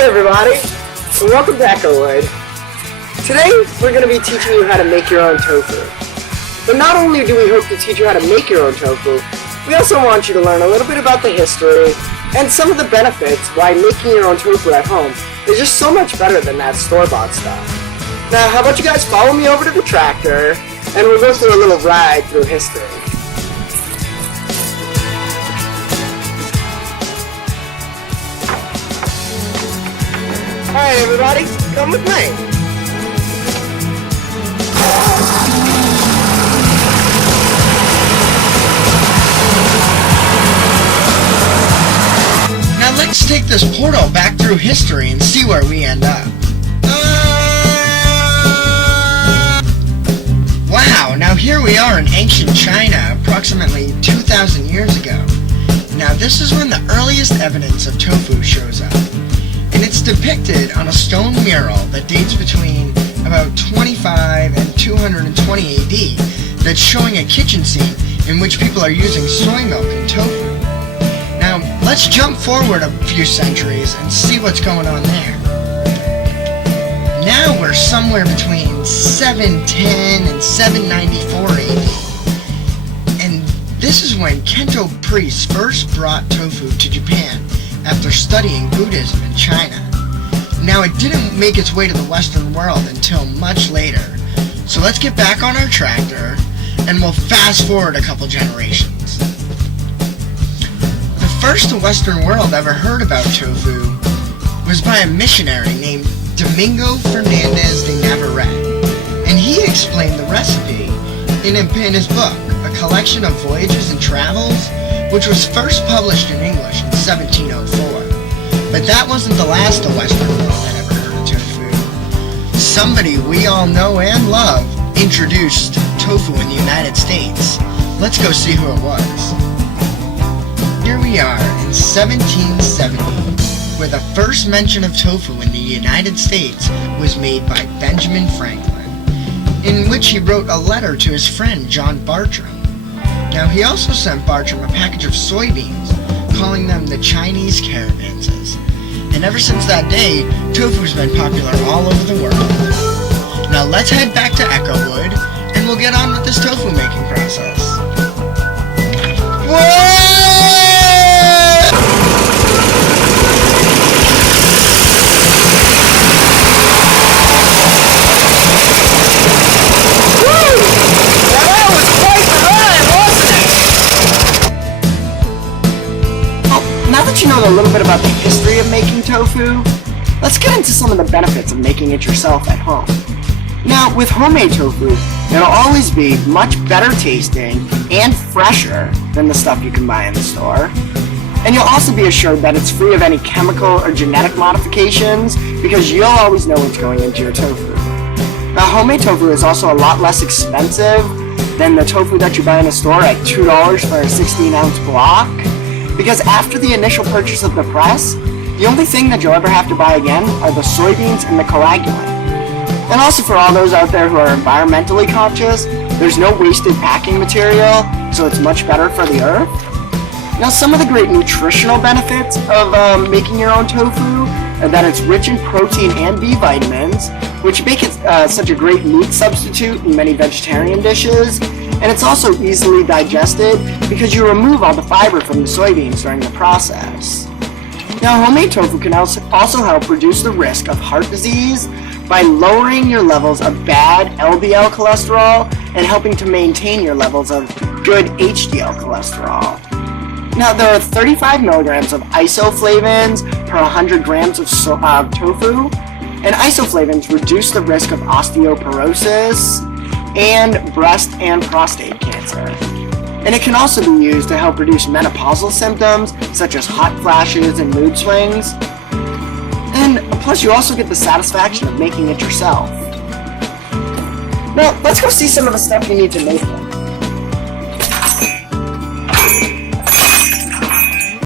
Hi everybody, and welcome to Echowood. Today we're going to be teaching you how to make your own tofu. But not only do we hope to teach you how to make your own tofu, we also want you to learn a little bit about the history and some of the benefits why making your own tofu at home is just so much better than that store-bought stuff. Now how about you guys follow me over to the tractor and we'll go through a little ride through history. Alright everybody, come with me. Now let's take this portal back through history and see where we end up. Wow, now here we are in ancient China, approximately 2,000 years ago. Now this is when the earliest evidence of tofu shows up. And it's depicted on a stone mural that dates between about 25 and 220 AD that's showing a kitchen scene in which people are using soy milk and tofu. Now, let's jump forward a few centuries and see what's going on there. Now we're somewhere between 710 and 794 AD. And this is when Kento priests first brought tofu to Japan after studying Buddhism in China. Now it didn't make its way to the Western world until much later. So let's get back on our tractor and we'll fast forward a couple generations. The first the Western world ever heard about tofu was by a missionary named Domingo Fernandez de Navarrete, and he explained the recipe in his book, A Collection of Voyages and Travels, which was first published in English in 1704. But that wasn't the last the Western world had ever heard of tofu. Somebody we all know and love introduced tofu in the United States. Let's go see who it was. Here we are in 1770, where the first mention of tofu in the United States was made by Benjamin Franklin, in which he wrote a letter to his friend John Bartram. Now he also sent Bartram a package of soybeans, calling them the Chinese caravanses. And ever since that day, tofu's been popular all over the world. Now let's head back to Echowood, and we'll get on with this tofu making process. Whoa! Now that you know a little bit about the history of making tofu, let's get into some of the benefits of making it yourself at home. Now, with homemade tofu, it'll always be much better tasting and fresher than the stuff you can buy in the store. And you'll also be assured that it's free of any chemical or genetic modifications because you'll always know what's going into your tofu. Now, homemade tofu is also a lot less expensive than the tofu that you buy in a store at $2 for a 16-ounce block. Because after the initial purchase of the press, the only thing that you'll ever have to buy again are the soybeans and the coagulant. And also for all those out there who are environmentally conscious, there's no wasted packing material, so it's much better for the earth. Now some of the great nutritional benefits of making your own tofu are that it's rich in protein and B vitamins, which make it such a great meat substitute in many vegetarian dishes. And it's also easily digested because you remove all the fiber from the soybeans during the process. Now, homemade tofu can also help reduce the risk of heart disease by lowering your levels of bad LDL cholesterol and helping to maintain your levels of good HDL cholesterol. Now, there are 35 milligrams of isoflavones per 100 grams of tofu, and isoflavones reduce the risk of osteoporosis and breast and prostate cancer. And it can also be used to help reduce menopausal symptoms such as hot flashes and mood swings. And plus you also get the satisfaction of making it yourself. Now let's go see some of the stuff you need to make it.